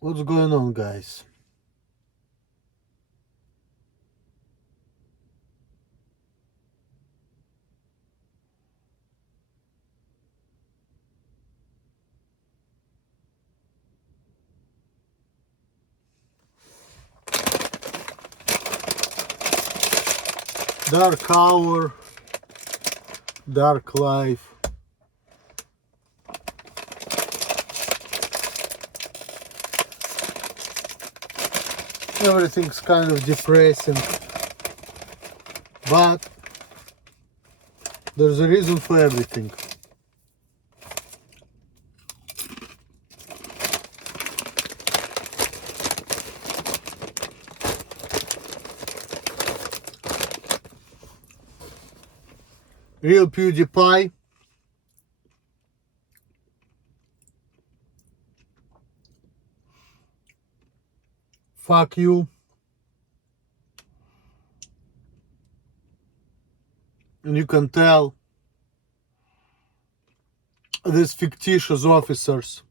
What's going on, guys? Dark hour, dark life. Everything's kind of depressing, but there's a reason for everything. Real PewDiePie. Fuck you. And you can tell these fictitious officers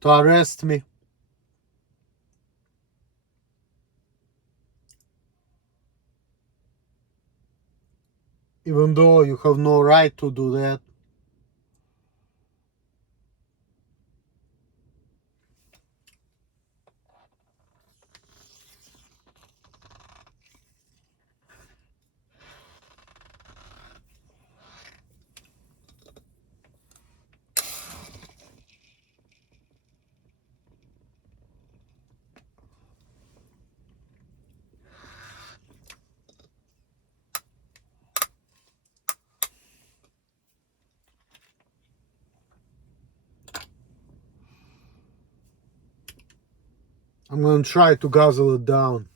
to arrest me, even though you have no right to do that. I'm gonna try to guzzle it down.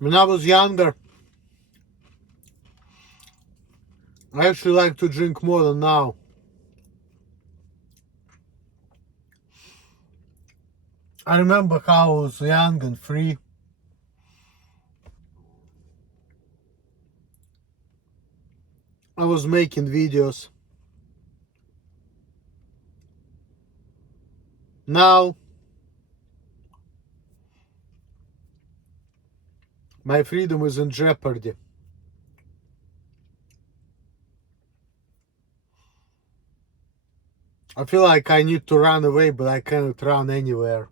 When I was younger, I actually like to drink more than now. I remember how I was young and free. I was making videos. Now, my freedom is in jeopardy. I feel like I need to run away, but I cannot run anywhere.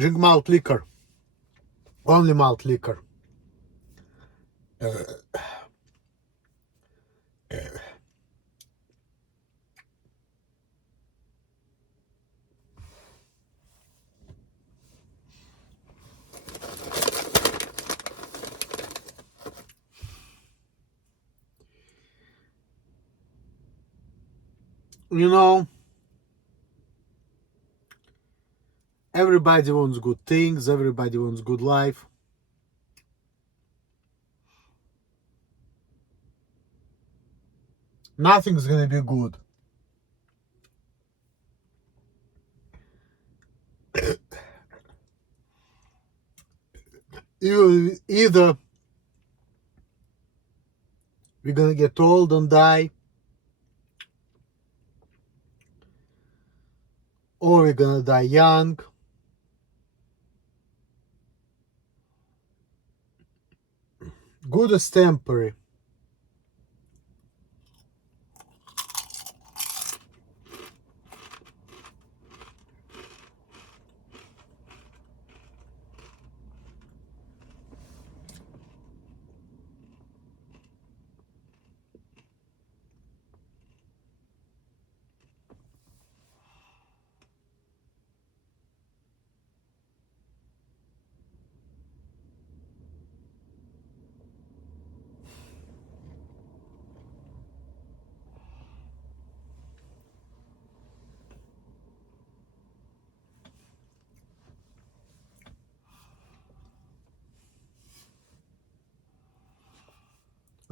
Drink malt liquor. Only malt liquor. You know, everybody wants good things, everybody wants good life. Nothing's gonna be good. Either we're gonna get old and die, or we're gonna die young. Good is temporary.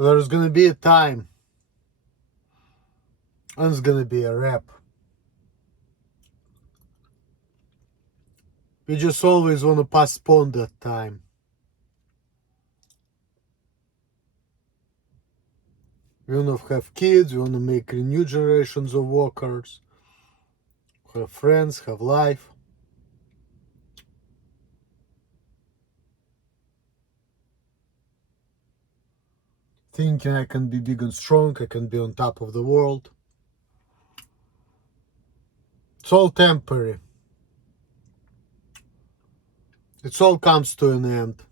There's gonna be a time, and it's gonna be a wrap. We just always wanna postpone that time. We wanna have kids, we wanna make new generations of workers, have friends, have life. Thinking I can be big and strong, I can be on top of the world. It's all temporary. It all comes to an end.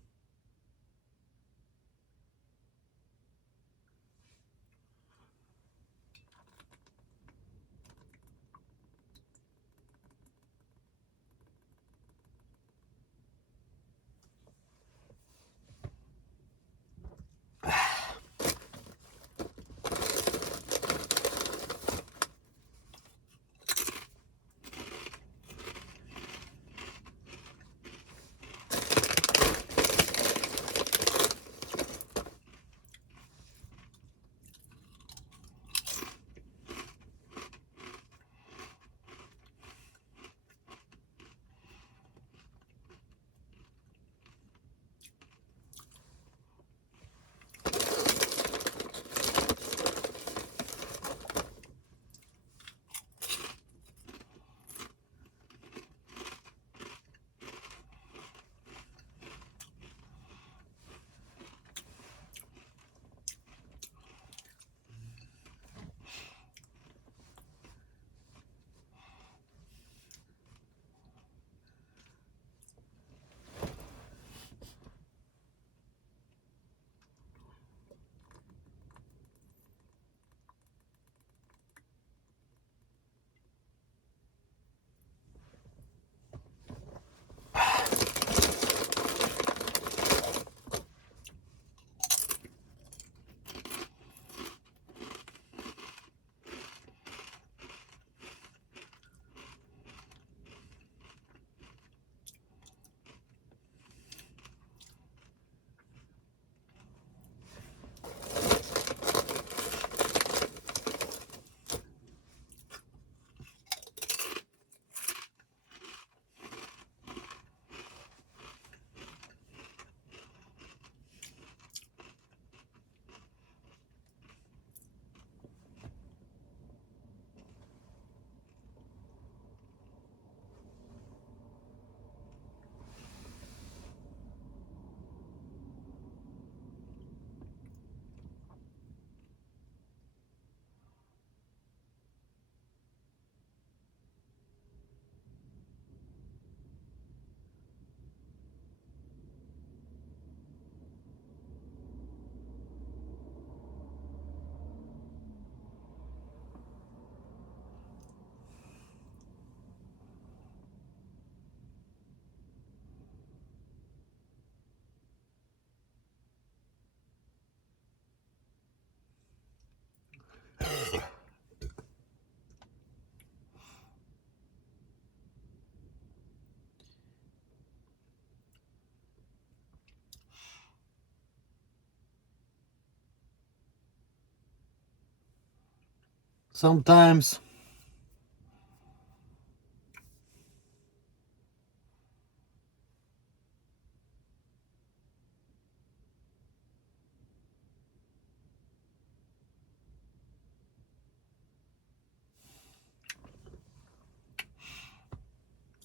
Sometimes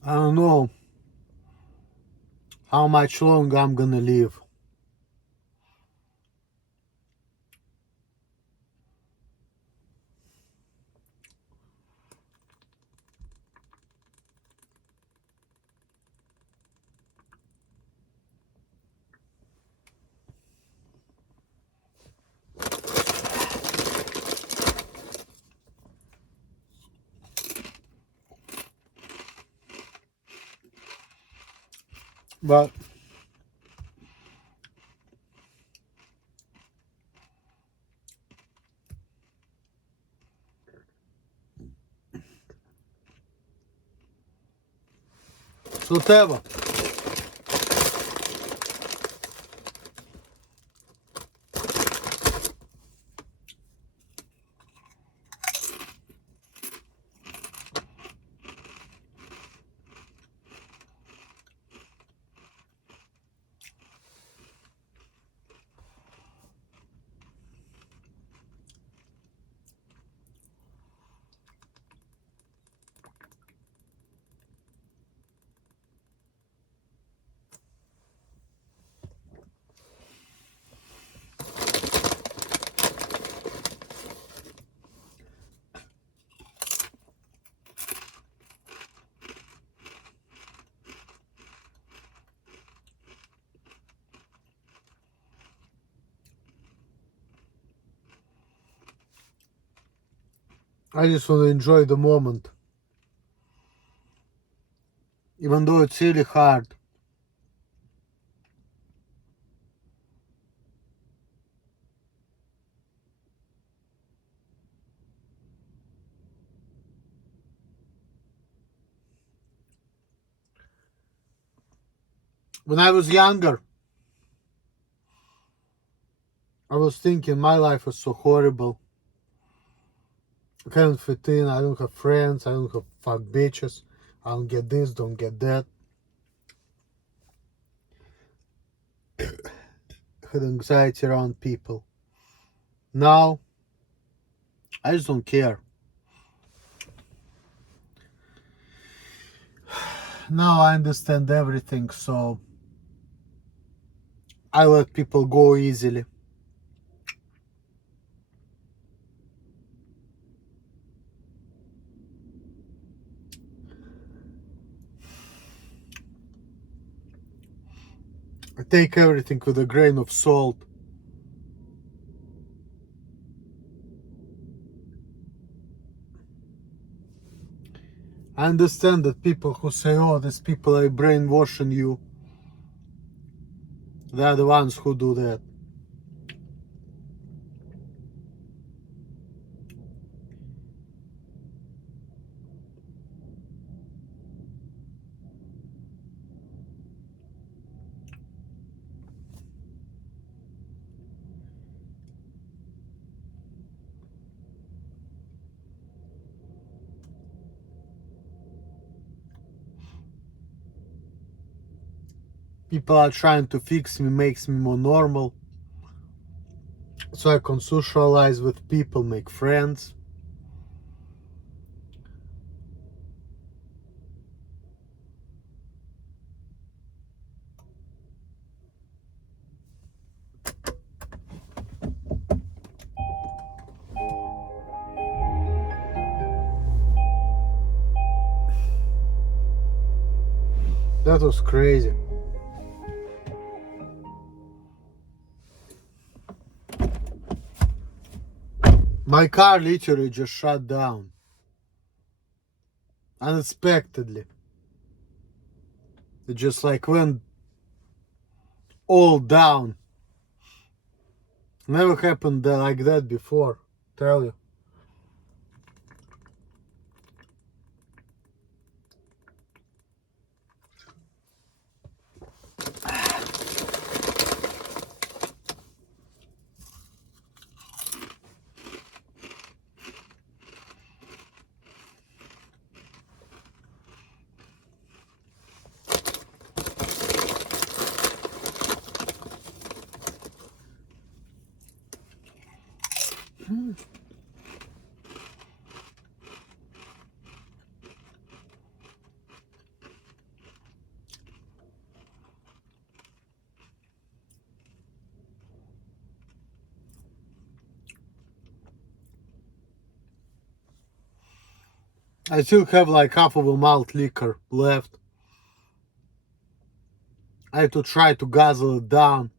I don't know how much longer I'm gonna live. But whatever. I just want to enjoy the moment. Even though it's really hard. When I was younger, I was thinking my life was so horrible. I can't fit in, I don't have friends, I don't have fuck bitches, I don't get this, don't get that. I had anxiety around people. Now, I just don't care. Now I understand everything, so I let people go easily. I take everything with a grain of salt. I understand that people who say, oh, these people are brainwashing you, they're the ones who do that. People are trying to fix me, makes me more normal, so I can socialize with people, make friends. That was crazy. My car literally just shut down. Unexpectedly. It just like went all down. Never happened like that before, tell you. I still have like half of a malt liquor left. I have to try to guzzle it down.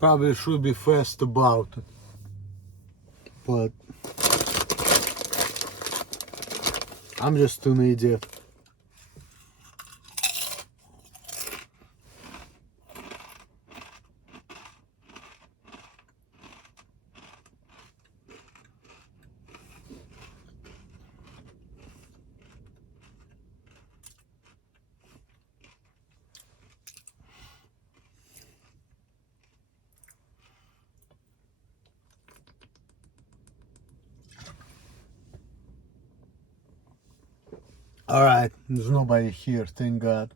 Probably should be fast about it. But I'm just an idiot. Alright, there's nobody here, thank God.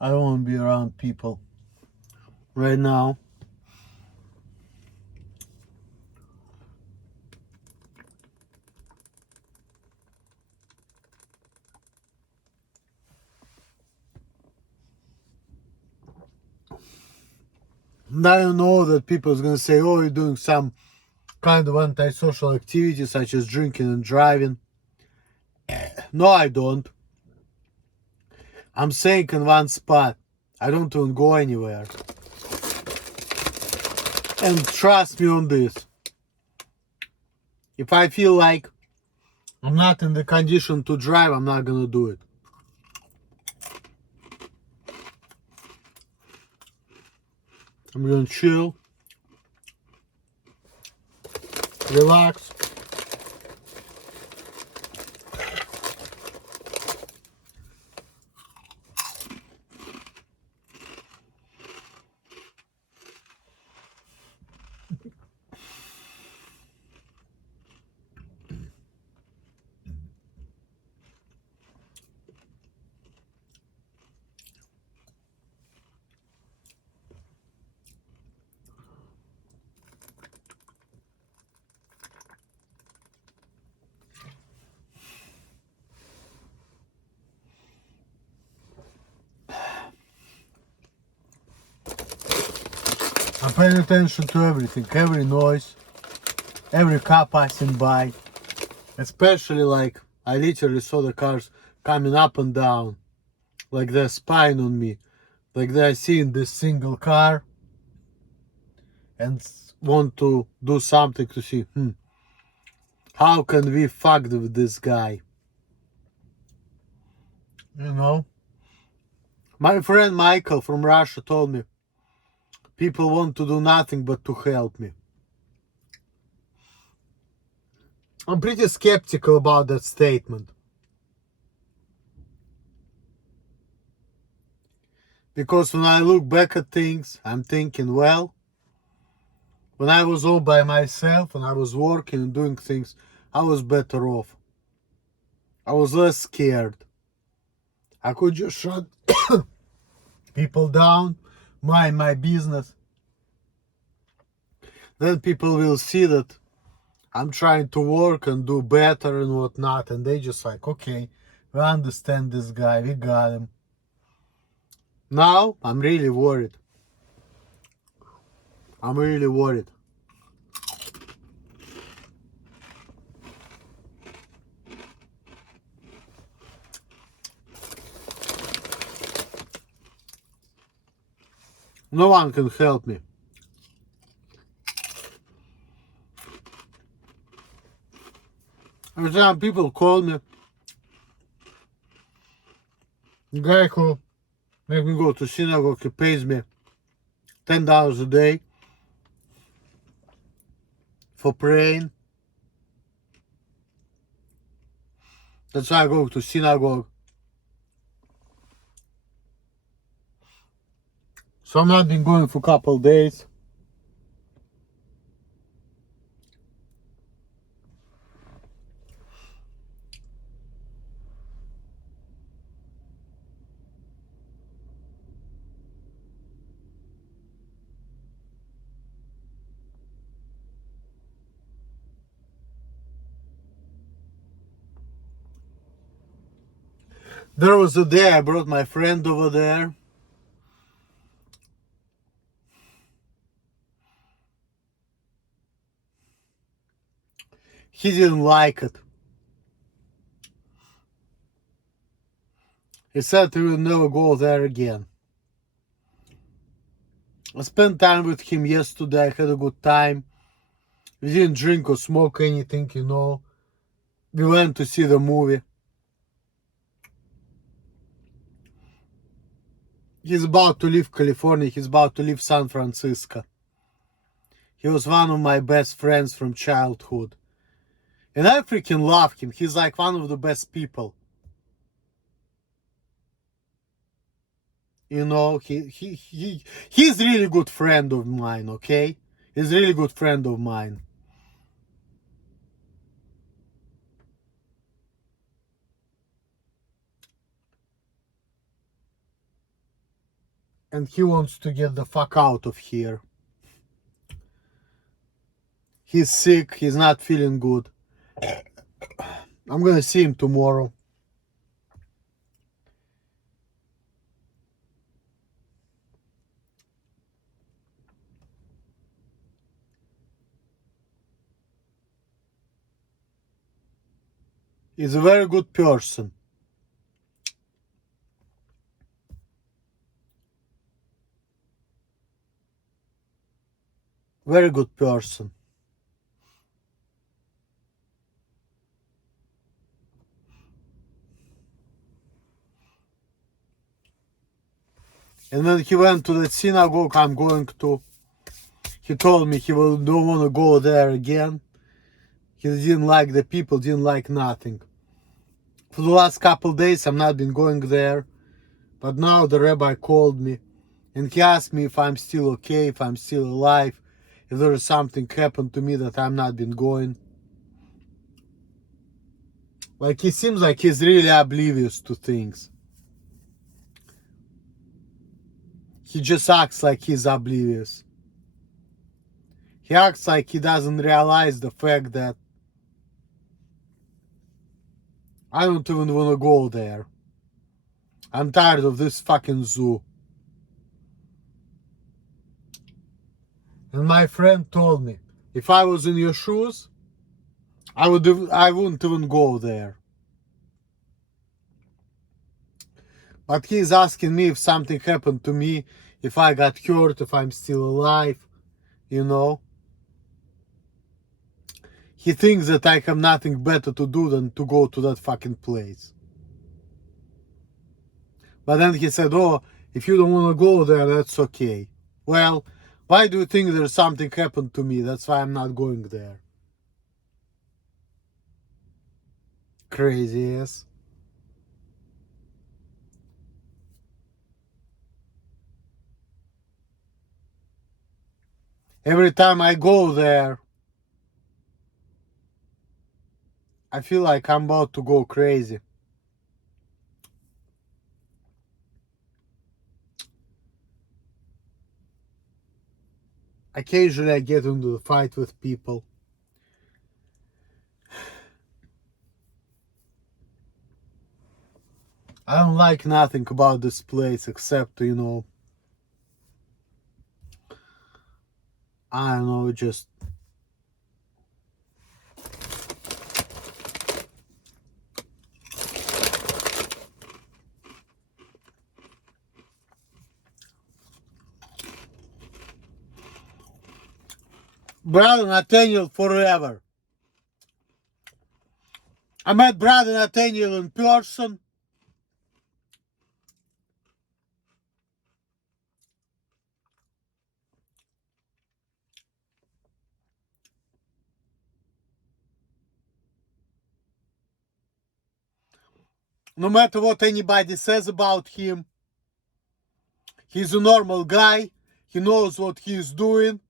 I don't want to be around people right now. And I know that people is gonna say, oh, you're doing some kind of antisocial activity such as drinking and driving. No, I don't. I'm staying in one spot. I don't even go anywhere. And trust me on this. If I feel like I'm not in the condition to drive, I'm not gonna do it. I'm gonna chill, relax. I'm paying attention to everything, every noise, every car passing by. Especially like I literally saw the cars coming up and down, like they're spying on me, like they're seeing this single car and want to do something to see, how can we fuck with this guy? You know? My friend Michael from Russia told me, people want to do nothing but to help me. I'm pretty skeptical about that statement. Because when I look back at things, I'm thinking, well, when I was all by myself and I was working and doing things, I was better off. I was less scared. I could just shut people down, mind my business. Then people will see that I'm trying to work and do better and whatnot, and they just like, okay, we understand this guy, we got him. Now I'm really worried. I'm really worried. No one can help me. Every time people call me, the guy who make me go to synagogue, he pays me $10 a day for praying. That's why I go to synagogue. So I'm not been going for a couple days. There was a day I brought my friend over there. He didn't like it. He said he will never go there again. I spent time with him yesterday. I had a good time. We didn't drink or smoke anything, you know. We went to see the movie. He's about to leave California. He's about to leave San Francisco. He was one of my best friends from childhood. And I freaking love him. He's like one of the best people. You know, he's really good friend of mine, okay? He's really good friend of mine. And he wants to get the fuck out of here. He's sick, he's not feeling good. I'm gonna see him tomorrow. He's a very good person. Very good person. And when he went to the synagogue I'm going to, he told me he don't want to go there again. He didn't like the people, didn't like nothing. For the last couple days I'm not been going there. But now the rabbi called me and he asked me if I'm still okay, if I'm still alive, if there is something happened to me that I'm not been going. Like he seems like he's really oblivious to things. He just acts like he's oblivious. He acts like he doesn't realize the fact that I don't even want to go there. I'm tired of this fucking zoo. And my friend told me, if I was in your shoes, I wouldn't even go there. But he's asking me if something happened to me, if I got hurt, if I'm still alive, you know. He thinks that I have nothing better to do than to go to that fucking place. But then he said, oh, if you don't want to go there, that's okay. Well, why do you think there's something happened to me? That's why I'm not going there. Crazy ass. Every time I go there, I feel like I'm about to go crazy. Occasionally I get into a fight with people. I don't like nothing about this place except, you know, I don't know, just Brother Nathaniel forever. I met Brother Nathaniel in person. No matter what anybody says about him, he's a normal guy. He knows what he's doing.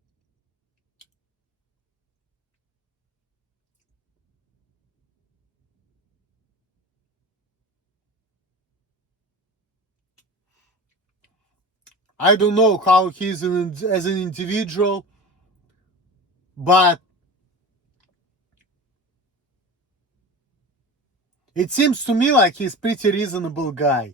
I don't know how he's as an individual, but it seems to me like he's a pretty reasonable guy.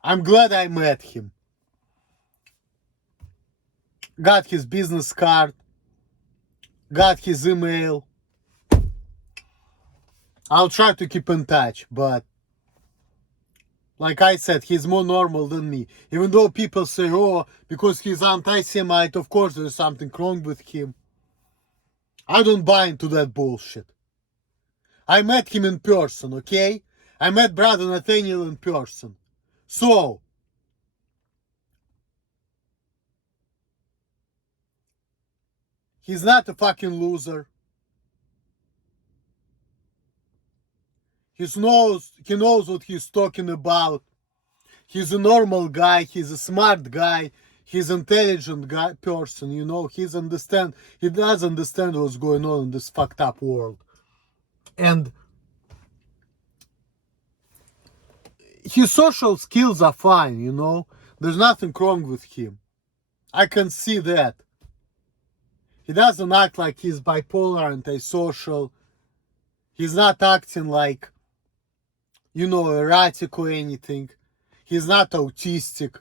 I'm glad I met him. Got his business card, got his email. I'll try to keep in touch, but like I said, he's more normal than me. Even though people say, oh, because he's anti-Semite, of course there's something wrong with him. I don't buy into that bullshit. I met him in person, okay? I met Brother Nathaniel in person. So, he's not a fucking loser. He knows what he's talking about. He's a normal guy. He's a smart guy. He's an intelligent person. He does understand what's going on in this fucked up world. And his social skills are fine. There's nothing wrong with him. I can see that. He doesn't act like he's bipolar, antisocial. He's not acting like, erratic or anything. He's not autistic.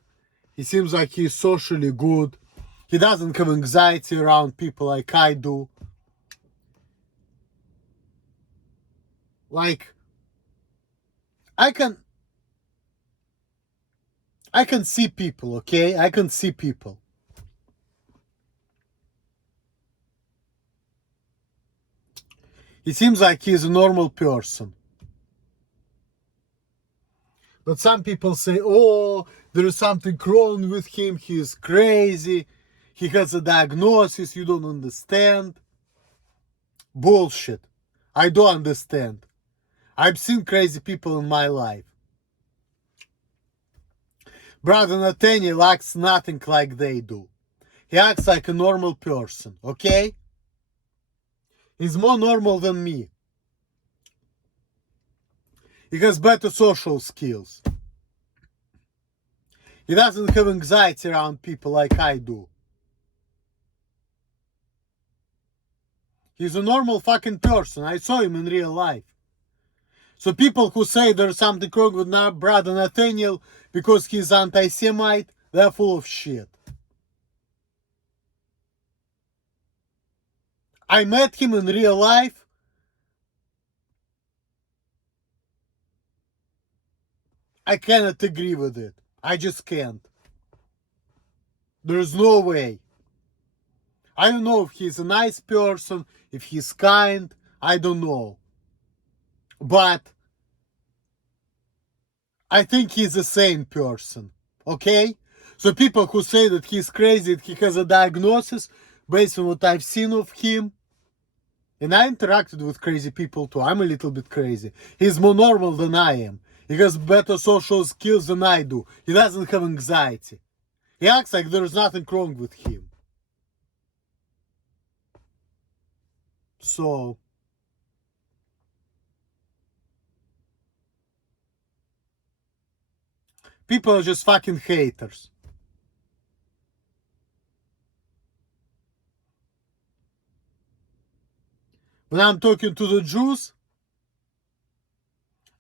He seems like he's socially good. He doesn't have anxiety around people like I do. Like, I can see people, okay? I can see people. He seems like he's a normal person. But some people say, oh, there is something wrong with him. He's crazy. He has a diagnosis. You don't understand. Bullshit. I don't understand. I've seen crazy people in my life. Brother Nathaniel acts nothing like they do. He acts like a normal person, okay? He's more normal than me. He has better social skills. He doesn't have anxiety around people like I do. He's a normal fucking person. I saw him in real life. So people who say there's something wrong with Brother Nathaniel because he's anti-Semite, they're full of shit. I met him in real life. I cannot agree with it. I just can't. There's no way. I don't know if he's a nice person, if he's kind, I don't know. But I think he's a sane person, okay? So people who say that he's crazy, that he has a diagnosis, based on what I've seen of him, and I interacted with crazy people too, I'm a little bit crazy. He's more normal than I am. He has better social skills than I do. He doesn't have anxiety. He acts like there's nothing wrong with him. So, People are just fucking haters. When I'm talking to the Jews,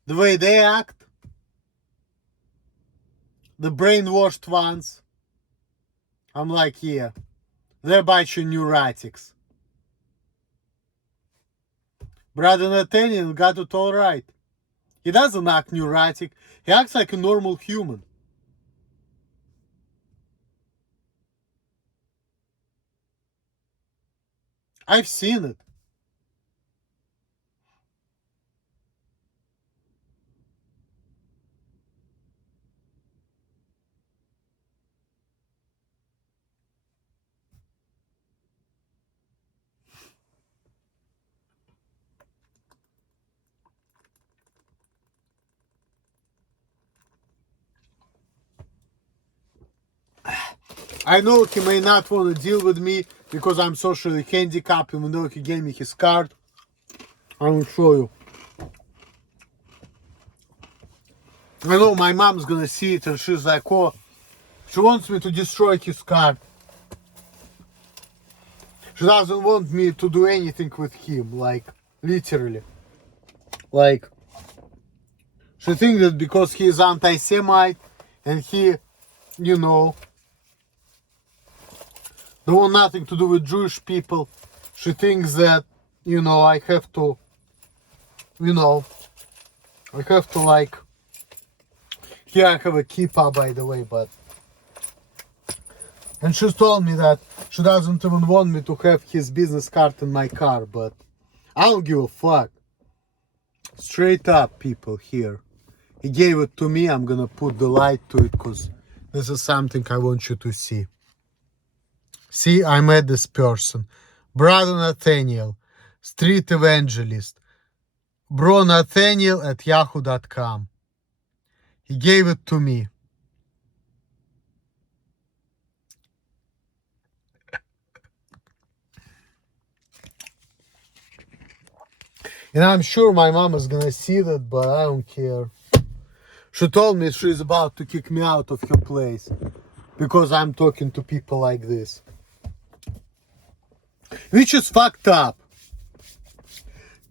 the way they act, the brainwashed ones, I'm like, yeah, they're a bunch of neurotics. Brother Nathaniel got it all right. He doesn't act neurotic. He acts like a normal human. I've seen it. I know he may not want to deal with me because I'm socially handicapped, even though he gave me his card. I will show you. I know my mom's gonna see it and she's like, oh, she wants me to destroy his card. She doesn't want me to do anything with him, like, literally. Like, she thinks that because he is anti-Semite and he, you know, don't want nothing to do with Jewish people, she thinks that, you know, I have to, like, here I have a kippah, by the way, but, and she told me that she doesn't even want me to have his business card in my car, but I don't give a fuck. Straight up, people, here. He gave it to me, I'm gonna put the light to it, because this is something I want you to see. See, I met this person. Brother Nathaniel, street evangelist. Bro Nathaniel at yahoo.com. He gave it to me. And I'm sure my mom is gonna see that, but I don't care. She told me she's about to kick me out of her place because I'm talking to people like this. Which is fucked up.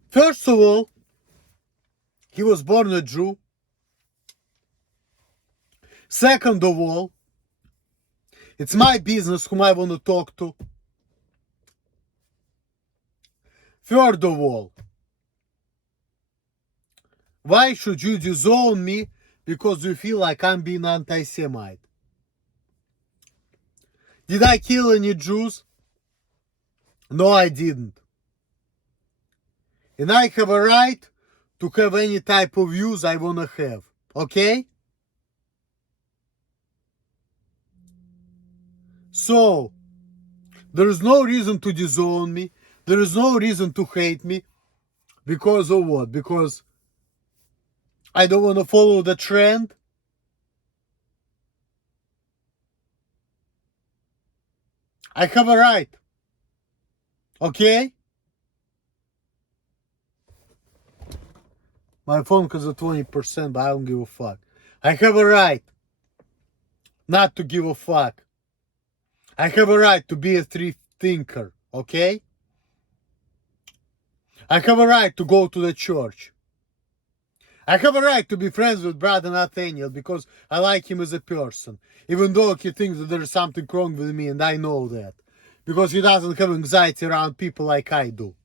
First of all, he was born a Jew. Second of all, it's my business whom I want to talk to. Third of all, why should you disown me because you feel like I'm being anti-Semite? Did I kill any Jews? No, I didn't. And I have a right to have any type of views I want to have. Okay? So, there is no reason to disown me. There is no reason to hate me. Because of what? Because I don't want to follow the trend. I have a right. Okay? My phone is at 20%, but I don't give a fuck. I have a right not to give a fuck. I have a right to be a free thinker. Okay? I have a right to go to the church. I have a right to be friends with Brother Nathaniel because I like him as a person. Even though he thinks that there is something wrong with me, and I know that. Because he doesn't have anxiety around people like I do.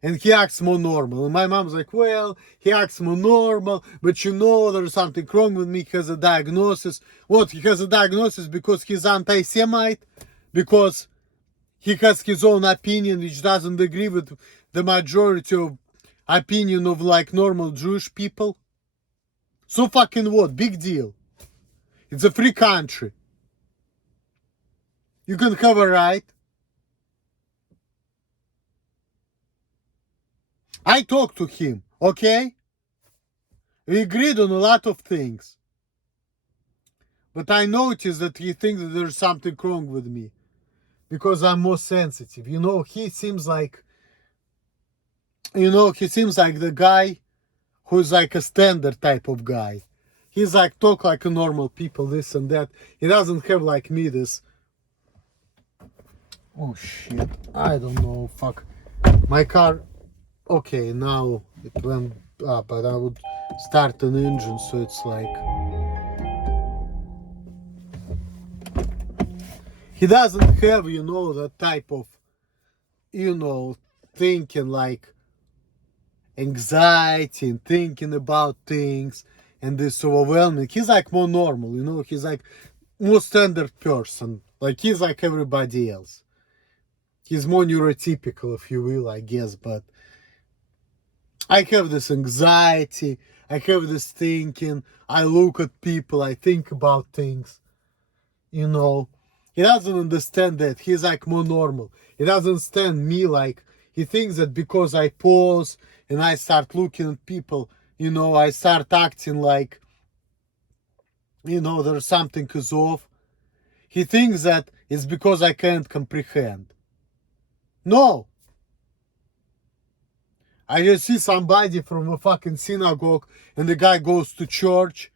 And he acts more normal. And my mom's like, well, he acts more normal, but you know there's something wrong with me. He has a diagnosis. What? He has a diagnosis because he's anti-Semite? Because he has his own opinion which doesn't agree with the majority of opinion of like normal Jewish people? So fucking what? Big deal. It's a free country. You can have a right. I talked to him, okay? We agreed on a lot of things. But I noticed that he thinks that there's something wrong with me. Because I'm more sensitive. You know, he seems like the guy who's like a standard type of guy. He's like talk like a normal people, this and that. He doesn't have like me this. Oh shit, I don't know, fuck. My car, okay, now it went up, but I would start an engine, so it's like... He doesn't have, you know, that type of, you know, thinking like anxiety and thinking about things and this overwhelming. He's like more normal, you know, he's like more standard person. Like he's like everybody else. He's more neurotypical, if you will, I guess, but I have this anxiety, I have this thinking, I look at people, I think about things, you know. He doesn't understand that. He's like more normal. He doesn't understand me like, he thinks that because I pause and I start looking at people, you know, I start acting like, you know, there's something is off. He thinks that it's because I can't comprehend. No. I just see somebody from a fucking synagogue and the guy goes to church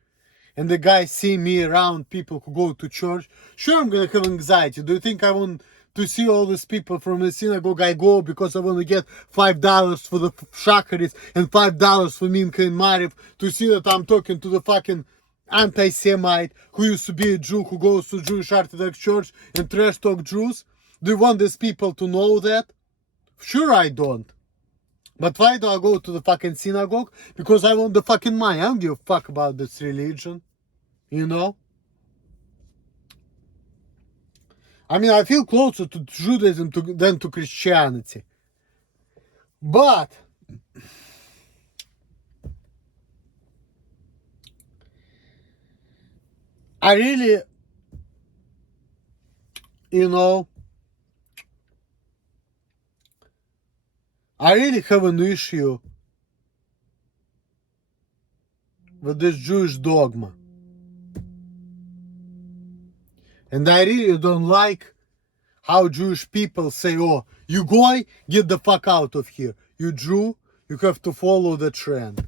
and the guy see me around people who go to church. Sure, I'm gonna have anxiety. Do you think I want to see all these people from the synagogue? I go because I want to get $5 for the shacharis and $5 for Minka and Mariv to see that I'm talking to the fucking anti-Semite who used to be a Jew who goes to Jewish Orthodox Church and trash talk Jews? Do you want these people to know that? Sure I don't. But why do I go to the fucking synagogue? Because I want the fucking money. I don't give a fuck about this religion. You know? I mean, I feel closer to Judaism than to Christianity. But I really, you know, I really have an issue with this Jewish dogma. And I really don't like how Jewish people say, oh, you goy, get the fuck out of here. You Jew, you have to follow the trend.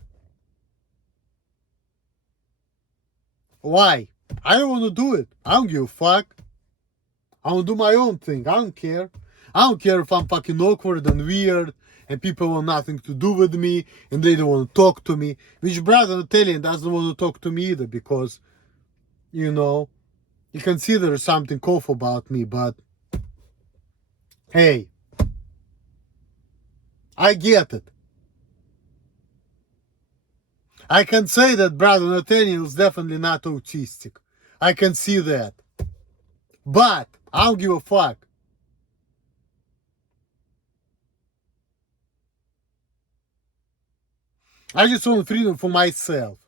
Why? I don't want to do it. I don't give a fuck. I want to do my own thing. I don't care. I don't care if I'm fucking awkward and weird and people want nothing to do with me and they don't want to talk to me. Which brother Nathaniel doesn't want to talk to me either because, you know, he considers something off about me, but hey, I get it. I can say that brother Nathaniel is definitely not autistic. I can see that. But I don't give a fuck. I just want freedom for myself.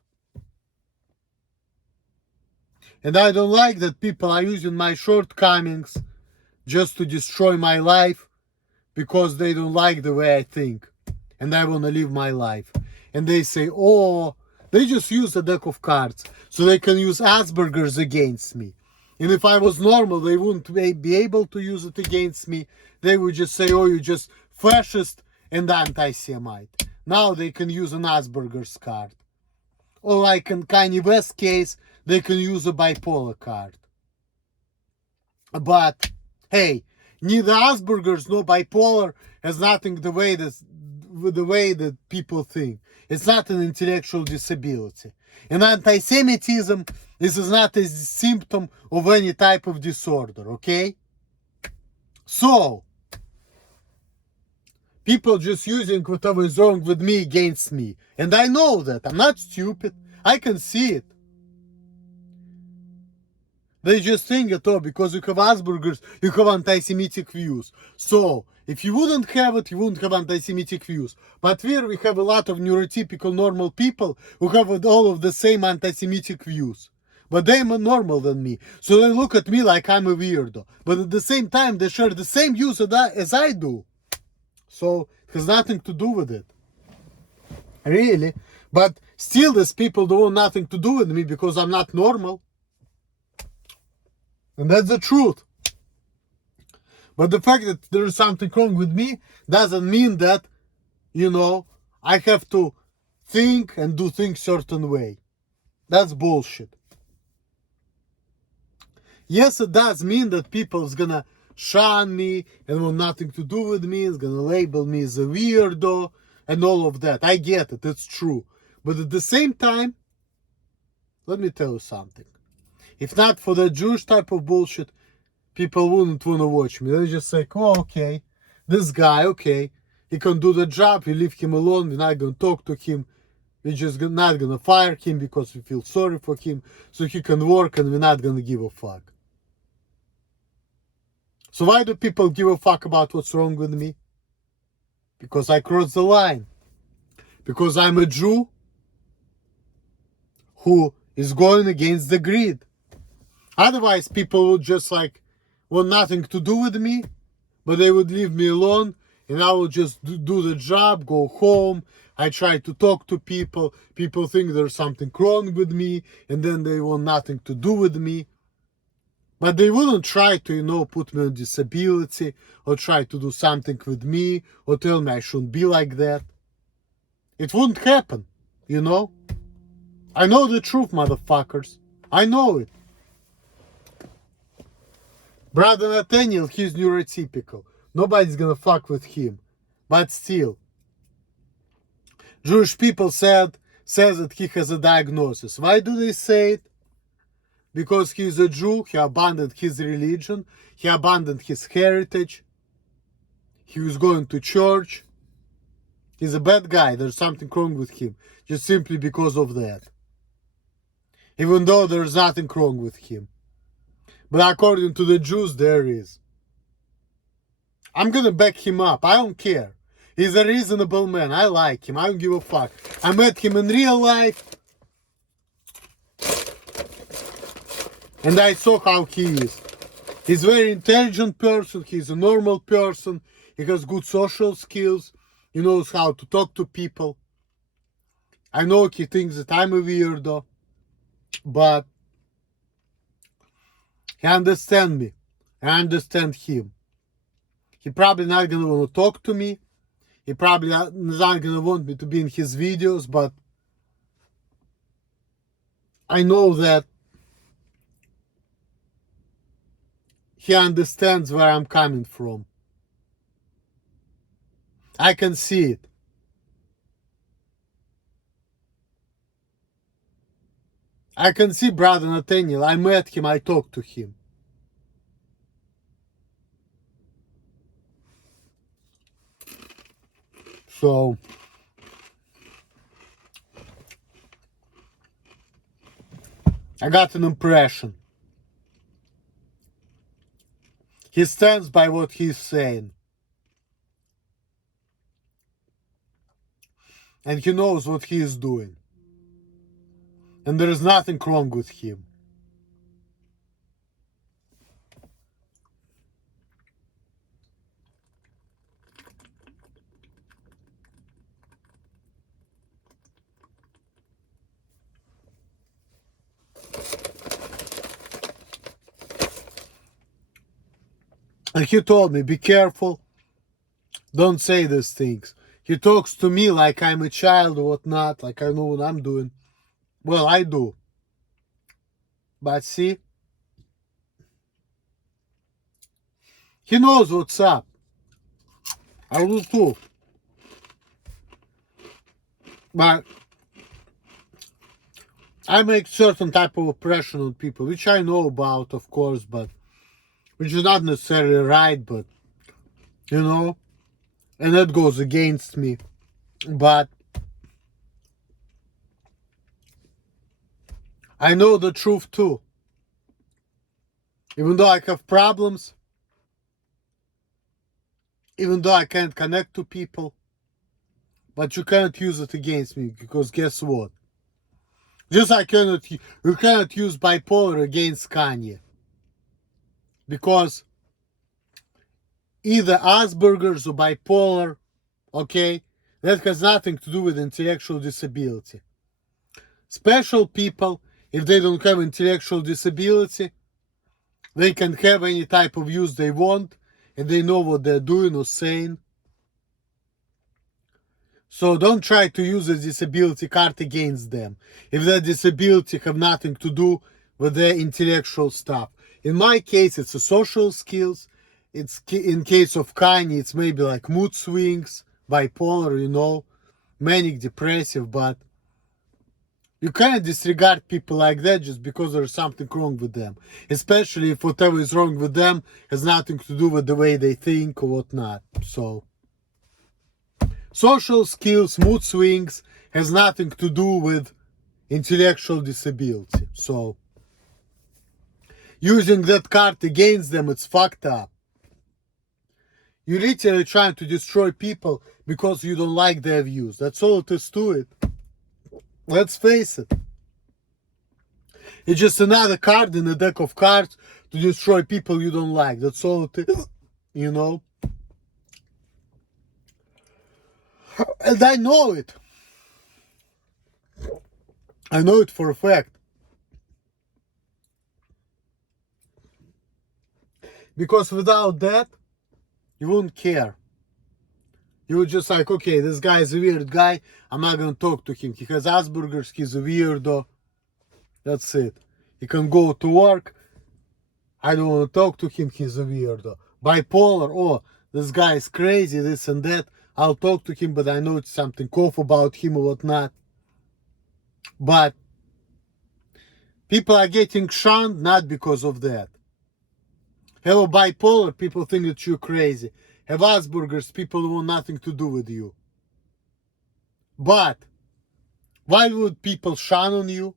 And I don't like that people are using my shortcomings just to destroy my life because they don't like the way I think. And I want to live my life. And they say, oh, they just use a deck of cards so they can use Asperger's against me. And if I was normal, they wouldn't be able to use it against me. They would just say, oh, you're just fascist and anti-Semite. Now they can use an Asperger's card. Or like in Kanye West's case, they can use a bipolar card. But, hey, neither Asperger's nor bipolar has nothing the way that people think. It's not an intellectual disability. And anti-Semitism, this is not a symptom of any type of disorder, okay? So, people just using whatever is wrong with me against me. And I know that. I'm not stupid. I can see it. They just think that, oh, because you have Asperger's, you have anti-Semitic views. So, if you wouldn't have it, you wouldn't have anti-Semitic views. But here we have a lot of neurotypical normal people who have all of the same anti-Semitic views. But they're more normal than me. So they look at me like I'm a weirdo. But at the same time, they share the same views as I do. So, it has nothing to do with it. Really. But still, these people don't want nothing to do with me because I'm not normal. And that's the truth. But the fact that there is something wrong with me doesn't mean that, you know, I have to think and do things certain way. That's bullshit. Yes, it does mean that people's gonna shun me and want nothing to do with me, is gonna label me as a weirdo and all of that. I get it, it's true. But at the same time, let me tell you something. If not for the Jewish type of bullshit, people wouldn't want to watch me. They just say, oh, okay, this guy, okay, he can do the job, we leave him alone, we're not gonna talk to him, we're just not gonna fire him because we feel sorry for him, so he can work and we're not gonna give a fuck. So why do people give a fuck about what's wrong with me? Because I crossed the line. Because I'm a Jew who is going against the greed. Otherwise, people would just like want nothing to do with me, but they would leave me alone and I would just do the job, go home. I try to talk to people. People think there's something wrong with me and then they want nothing to do with me. But they wouldn't try to, put me on disability or try to do something with me or tell me I shouldn't be like that. It wouldn't happen, I know the truth, motherfuckers. I know it. Brother Nathaniel, he's neurotypical. Nobody's gonna fuck with him. But still, Jewish people says that he has a diagnosis. Why do they say it? Because he's a Jew, he abandoned his religion, he abandoned his heritage, he was going to church. He's a bad guy, there's something wrong with him, just simply because of that. Even though there's nothing wrong with him. But according to the Jews, there is. I'm gonna back him up, I don't care. He's a reasonable man, I like him, I don't give a fuck. I met him in real life, and I saw how he is. He's a very intelligent person, he's a normal person, he has good social skills, he knows how to talk to people. I know he thinks that I'm a weirdo, but he understands me. I understand him. He probably not gonna want to talk to me. He probably not gonna want me to be in his videos, but I know that he understands where I'm coming from. I can see it. I can see Brother Nathaniel. I met him, I talked to him. So, I got an impression. He stands by what he's saying. And he knows what he is doing. And there is nothing wrong with him. And he told me, be careful, don't say these things. He talks to me like I'm a child or whatnot, like I know what I'm doing. Well, I do. But see, he knows what's up. I do too. But I make certain type of oppression on people, which I know about, of course, but which is not necessarily right, but and that goes against me. But I know the truth too. Even though I have problems, even though I can't connect to people, but you can't use it against me, because guess what? Just like you cannot use bipolar against Kanye. Because either Asperger's or bipolar, okay, that has nothing to do with intellectual disability. Special people, if they don't have intellectual disability, they can have any type of use they want, and they know what they're doing or saying. So don't try to use a disability card against them if that disability have nothing to do with their intellectual stuff. In my case, it's a social skills. It's in case of Kanye, it's maybe like mood swings, bipolar, you know, manic depressive, but you can't disregard people like that just because there's something wrong with them. Especially if whatever is wrong with them has nothing to do with the way they think or whatnot. So social skills, mood swings has nothing to do with intellectual disability. So using that card against them, it's fucked up. You're literally trying to destroy people because you don't like their views. That's all it is to it. Let's face it. It's just another card in a deck of cards to destroy people you don't like. That's all it is, you know. And I know it. I know it for a fact. Because without that, you wouldn't care. You would just like, okay, this guy is a weird guy. I'm not going to talk to him. He has Asperger's. He's a weirdo. That's it. He can go to work. I don't want to talk to him. He's a weirdo. Bipolar. Oh, this guy is crazy, this and that. I'll talk to him, but I know it's something off about him or whatnot. But people are getting shunned not because of that. Have a bipolar, people think that you're crazy. Have Asperger's, people want nothing to do with you. But why would people shun on you?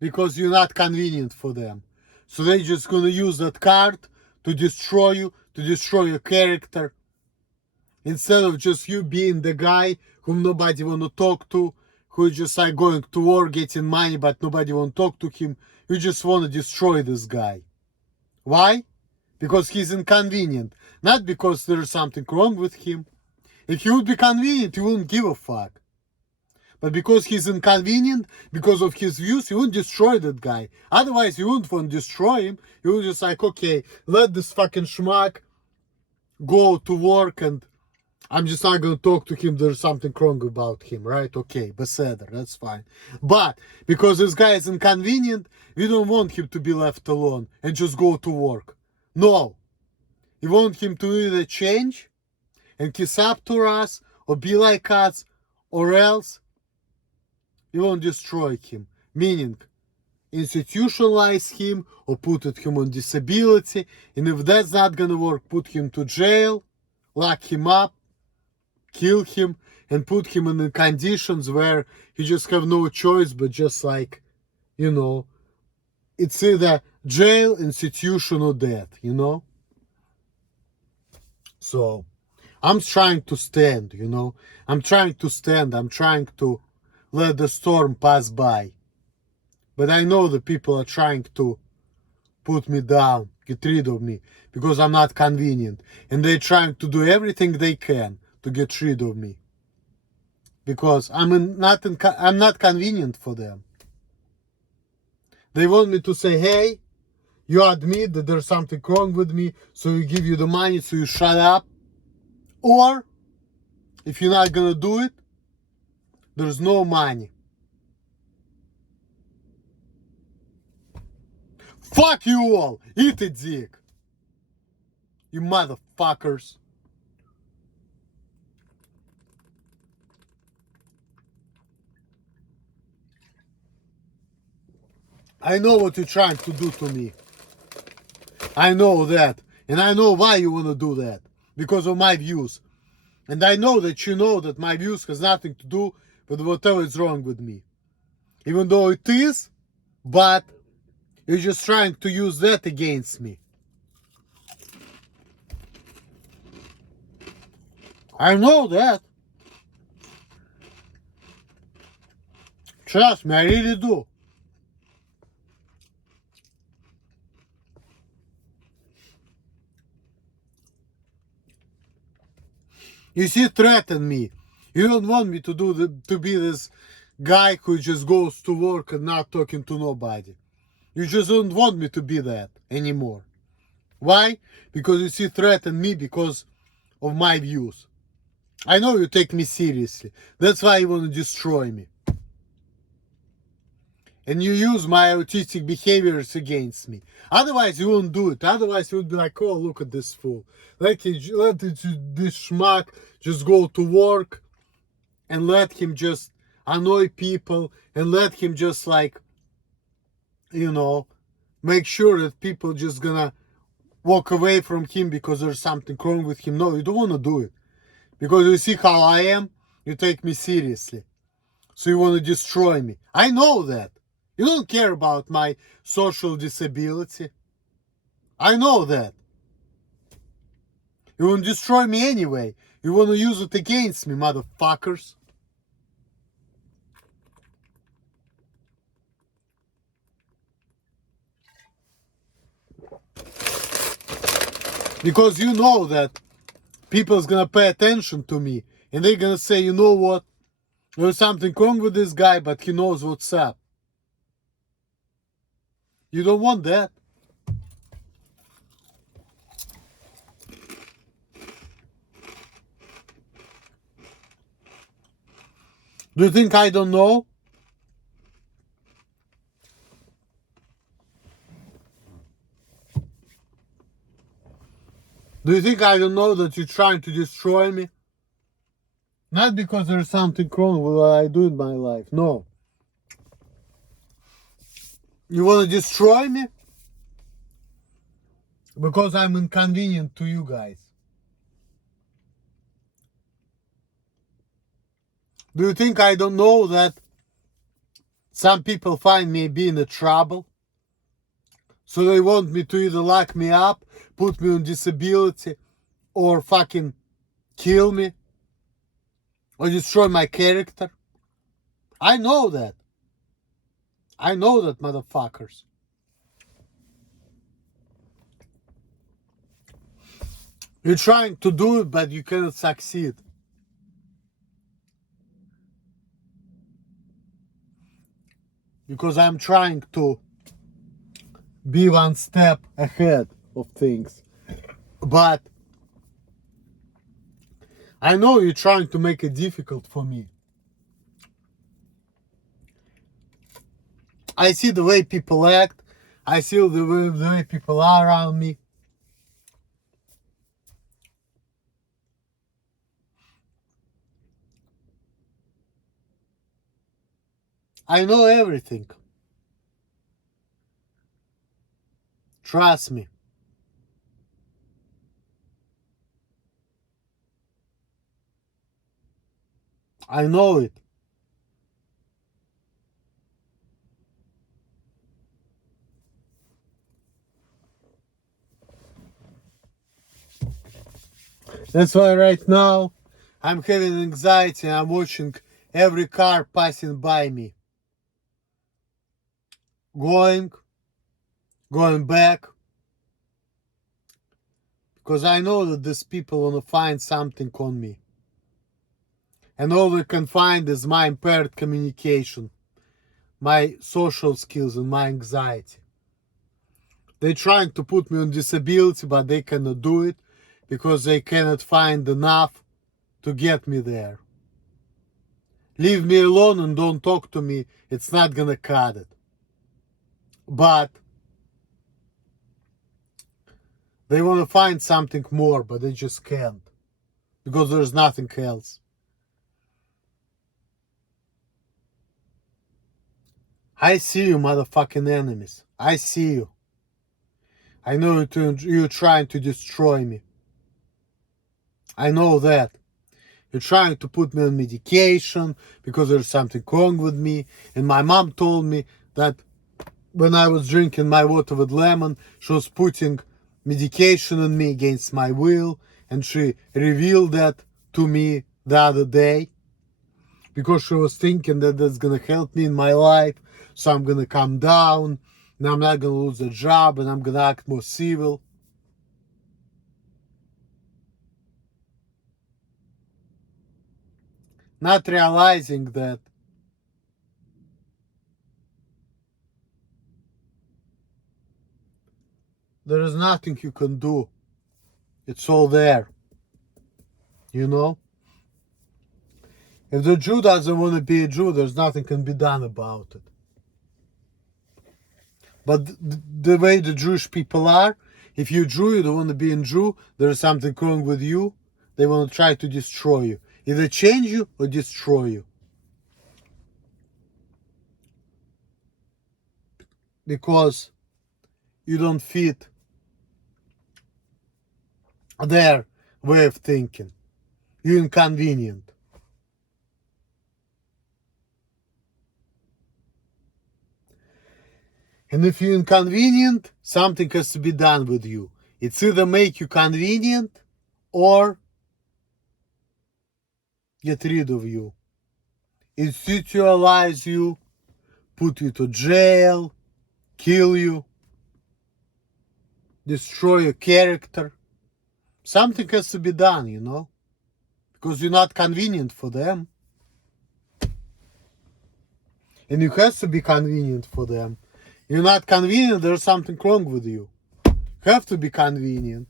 Because you're not convenient for them. So they're just gonna use that card to destroy you, to destroy your character. Instead of just you being the guy whom nobody wanna talk to, who is just like going to work, getting money, but nobody wanna talk to him. You just wanna destroy this guy. Why? Because he's inconvenient. Not because there's something wrong with him. If he would be convenient, you wouldn't give a fuck. But because he's inconvenient, because of his views, you wouldn't destroy that guy. Otherwise, you wouldn't want to destroy him. You would just like, okay, let this fucking schmuck go to work and I'm just not going to talk to him. There's something wrong about him, right? Okay, beseder, that's fine. But because this guy is inconvenient, we don't want him to be left alone and just go to work. No. You want him to either change and kiss up to us or be like us, or else you won't destroy him. Meaning, institutionalize him or put him on disability. And if that's not gonna work, put him to jail, lock him up, kill him, and put him in the conditions where he just have no choice but just like, you know, it's either jail, institution, or death, you know? So, I'm trying to stand, you know? I'm trying to stand. I'm trying to let the storm pass by. But I know the people are trying to put me down, get rid of me, because I'm not convenient. And they're trying to do everything they can to get rid of me. Because I'm not convenient for them. They want me to say, hey, you admit that there's something wrong with me, so we give you the money, so you shut up. Or, if you're not gonna do it, there's no money. Fuck you all! Eat a dick! You motherfuckers! I know what you're trying to do to me. I know that. And I know why you wanna do that. Because of my views. And I know that you know that my views has nothing to do with whatever is wrong with me. Even though it is, but you're just trying to use that against me. I know that. Trust me, I really do. You see, threaten me. You don't want me to be this guy who just goes to work and not talking to nobody. You just don't want me to be that anymore. Why? Because you see, threaten me because of my views. I know you take me seriously. That's why you want to destroy me. And you use my autistic behaviors against me. Otherwise, you wouldn't do it. Otherwise, you would be like, oh, look at this fool. Let this schmuck just go to work and let him just annoy people and let him just like, make sure that people just gonna walk away from him because there's something wrong with him. No, you don't want to do it. Because you see how I am, you take me seriously. So you want to destroy me. I know that. You don't care about my social disability. I know that. You want to destroy me anyway. You want to use it against me, motherfuckers. Because you know that people's gonna pay attention to me. And they're gonna say, you know what? There's something wrong with this guy, but he knows what's up. You don't want that. Do you think I don't know? Do you think I don't know that you're trying to destroy me? Not because there's something wrong with what I do in my life. No. You want to destroy me? Because I'm inconvenient to you guys. Do you think I don't know that some people find me being a trouble? So they want me to either lock me up, put me on disability, or fucking kill me, or destroy my character? I know that. I know that, motherfuckers. You're trying to do it, but you cannot succeed. Because I'm trying to be one step ahead of things. But I know you're trying to make it difficult for me. I see the way people act. I see the way people are around me. I know everything. Trust me. I know it. That's why right now I'm having anxiety and I'm watching every car passing by me. Going back. Because I know that these people want to find something on me. And all they can find is my impaired communication, my social skills, and my anxiety. They're trying to put me on disability, but they cannot do it because they cannot find enough to get me there. Leave me alone and don't talk to me. It's not gonna cut it. But they want to find something more, but they just can't. Because there's nothing else. I see you, motherfucking enemies. I see you. I know you're trying to destroy me. I know that. You're trying to put me on medication because there's something wrong with me. And my mom told me that when I was drinking my water with lemon, she was putting medication on me against my will. And she revealed that to me the other day because she was thinking that that's going to help me in my life. So I'm going to calm down and I'm not going to lose a job and I'm going to act more civil. Not realizing that there is nothing you can do. It's all there. You know? If the Jew doesn't want to be a Jew, there's nothing can be done about it. But the way the Jewish people are, if you're Jew, you don't want to be a Jew, there's something wrong with you, they want to try to destroy you. Either change you or destroy you. Because you don't fit their way of thinking. You're inconvenient. And if you're inconvenient, something has to be done with you. It's either make you convenient or get rid of you. Institutionalize you, put you to jail, kill you, destroy your character. Something has to be done, you know, because you're not convenient for them. And it has to be convenient for them. You're not convenient, there's something wrong with you. You have to be convenient.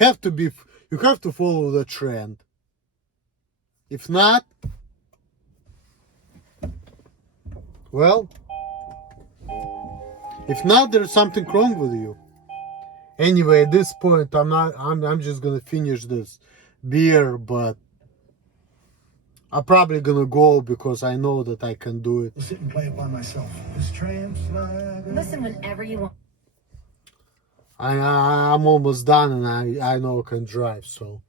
You have to follow the trend. If not, well, there's something wrong with you. Anyway, at this point, I'm just gonna finish this beer, but I'm probably gonna go because I know that I can do it. I'll sit and play it by myself. This tramp's like Listen whenever you want. I'm almost done and I know I can drive, so.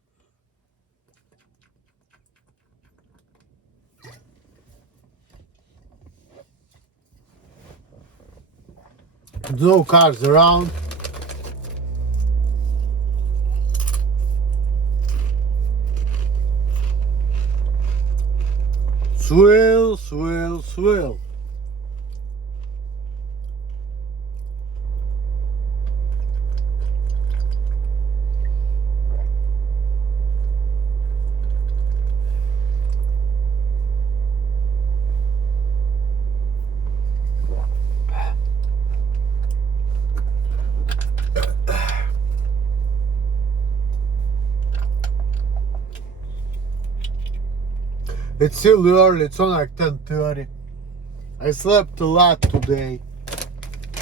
No cars around. Swill, swill, swill. It's still early, it's only like 10:30. I slept a lot today.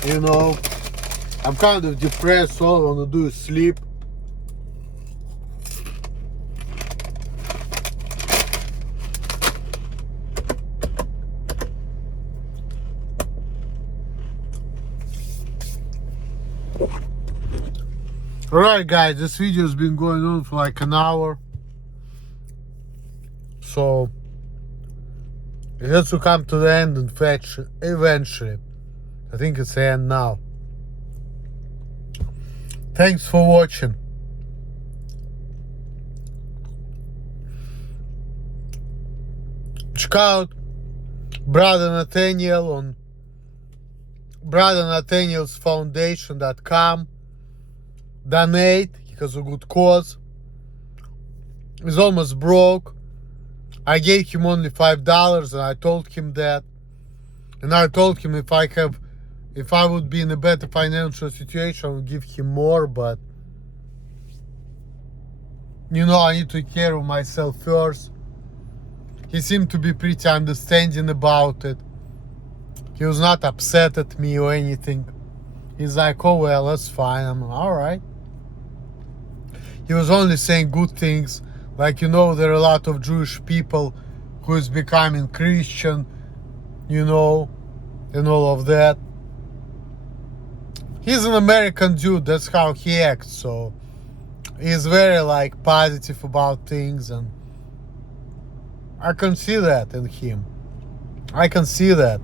You know, I'm kind of depressed, so all I want to do is sleep. Alright guys, this video has been going on for like an hour. So it has to come to the end and fetch eventually. I think it's the end now. Thanks for watching. Check out Brother Nathaniel on brothernathanielsfoundation.com. Donate, he has a good cause. He's almost broke. I gave him only $5 and I told him that. And I told him if I would be in a better financial situation, I would give him more, but you know, I need to take care of myself first. He seemed to be pretty understanding about it. He was not upset at me or anything. He's like, oh well, that's fine. I'm alright. He was only saying good things. Like, you know, there are a lot of Jewish people who is becoming Christian, you know, and all of that. He's an American dude, that's how he acts, so he's very like positive about things, and I can see that in him. I can see that.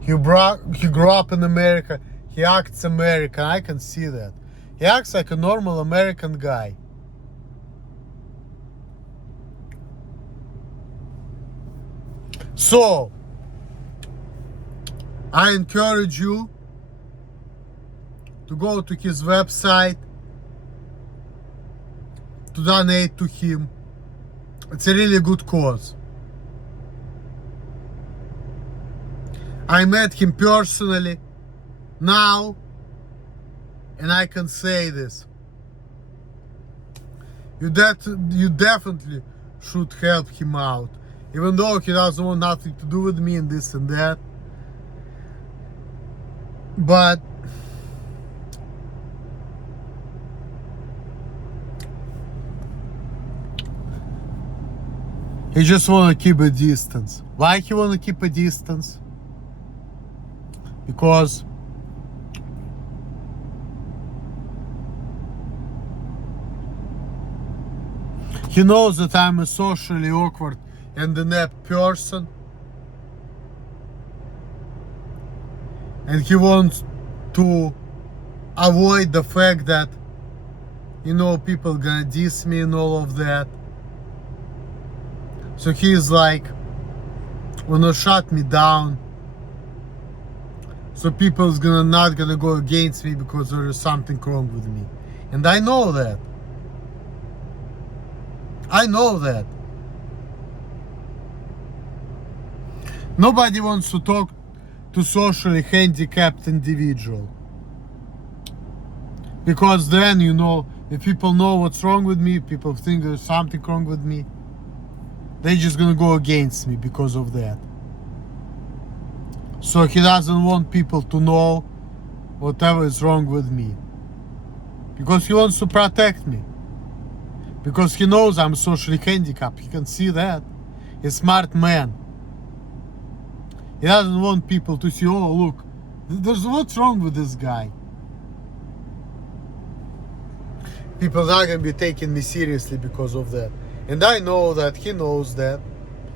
He grew up in America. He acts American. I can see that. He acts like a normal American guy. So, I encourage you to go to his website, to donate to him. It's a really good cause. I met him personally now, and I can say this. you definitely should help him out. Even though he doesn't want nothing to do with me and this and that. But he just want to keep a distance. Why he want to keep a distance? Because he knows that I'm a socially awkward and inept person. And he wants to avoid the fact that, people gonna diss me and all of that. So he's like, wanna shut me down. So people's not gonna go against me because there is something wrong with me. And I know that. I know that. Nobody wants to talk to socially handicapped individual. Because then, if people know what's wrong with me, people think there's something wrong with me, they're just gonna go against me because of that. So he doesn't want people to know whatever is wrong with me. Because he wants to protect me. Because he knows I'm socially handicapped. He can see that. He's a smart man. He doesn't want people to see, oh look, what's wrong with this guy? People are not gonna be taking me seriously because of that. And I know that he knows that.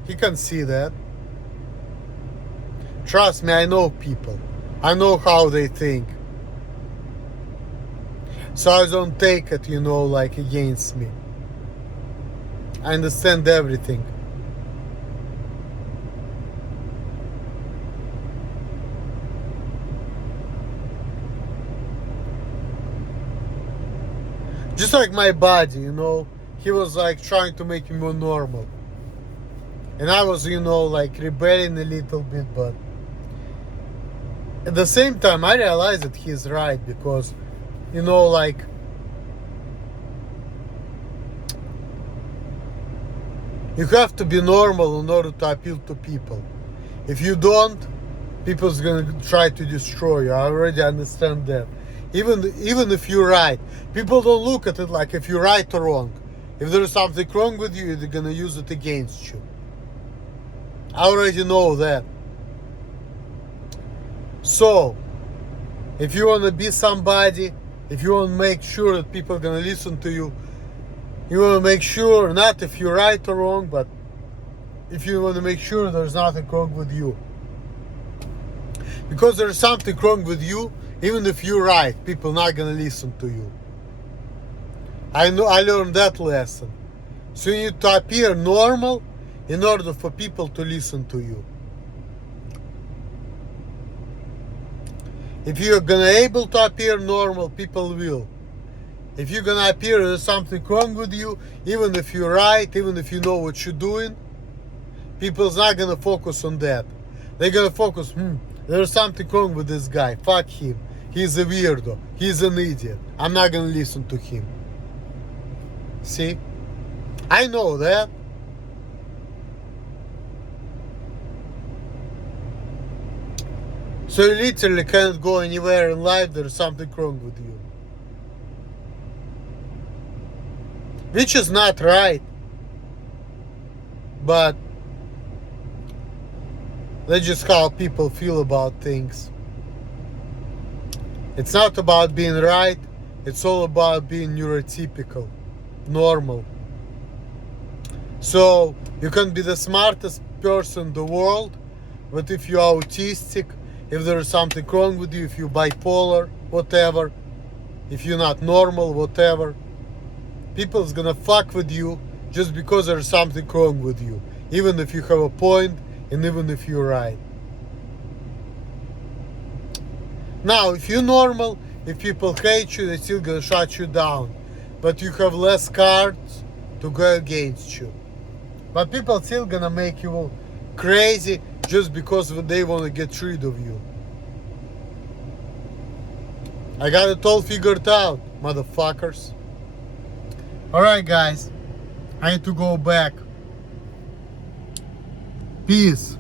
He can see that. Trust me, I know people. I know how they think. So I don't take it, like against me. I understand everything. Just like my body, he was like trying to make me more normal. And I was, like rebelling a little bit, but at the same time I realized that he's right because, like you have to be normal in order to appeal to people. If you don't, people's gonna try to destroy you. I already understand that. Even if you're right, people don't look at it like if you're right or wrong. If there is something wrong with you, they're gonna use it against you. I already know that. So, if you want to be somebody, if you want to make sure that people are gonna listen to you, you want to make sure, not if you're right or wrong, but if you want to make sure there's nothing wrong with you. Because there's something wrong with you, even if you're right, people not gonna listen to you. I learned that lesson. So you need to appear normal in order for people to listen to you. If you're gonna able to appear normal, people will. If you're gonna appear there's something wrong with you, even if you're right, even if you know what you're doing, people's not gonna focus on that. They're gonna focus, there's something wrong with this guy. Fuck him. He's a weirdo. He's an idiot. I'm not gonna listen to him. See? I know that. So you literally can't go anywhere in life, there's something wrong with you. Which is not right. But that's just how people feel about things. It's not about being right, it's all about being neurotypical, normal. So you can be the smartest person in the world, but if you're autistic, if there is something wrong with you, if you're bipolar, whatever, if you're not normal, whatever, people's gonna fuck with you just because there's something wrong with you, even if you have a point and even if you're right. Now, if you're normal, if people hate you, they're still gonna shut you down, but you have less cards to go against you. But people still gonna make you crazy just because they want to get rid of you. I got it all figured out, motherfuckers. Alright guys, I need to go back. Peace.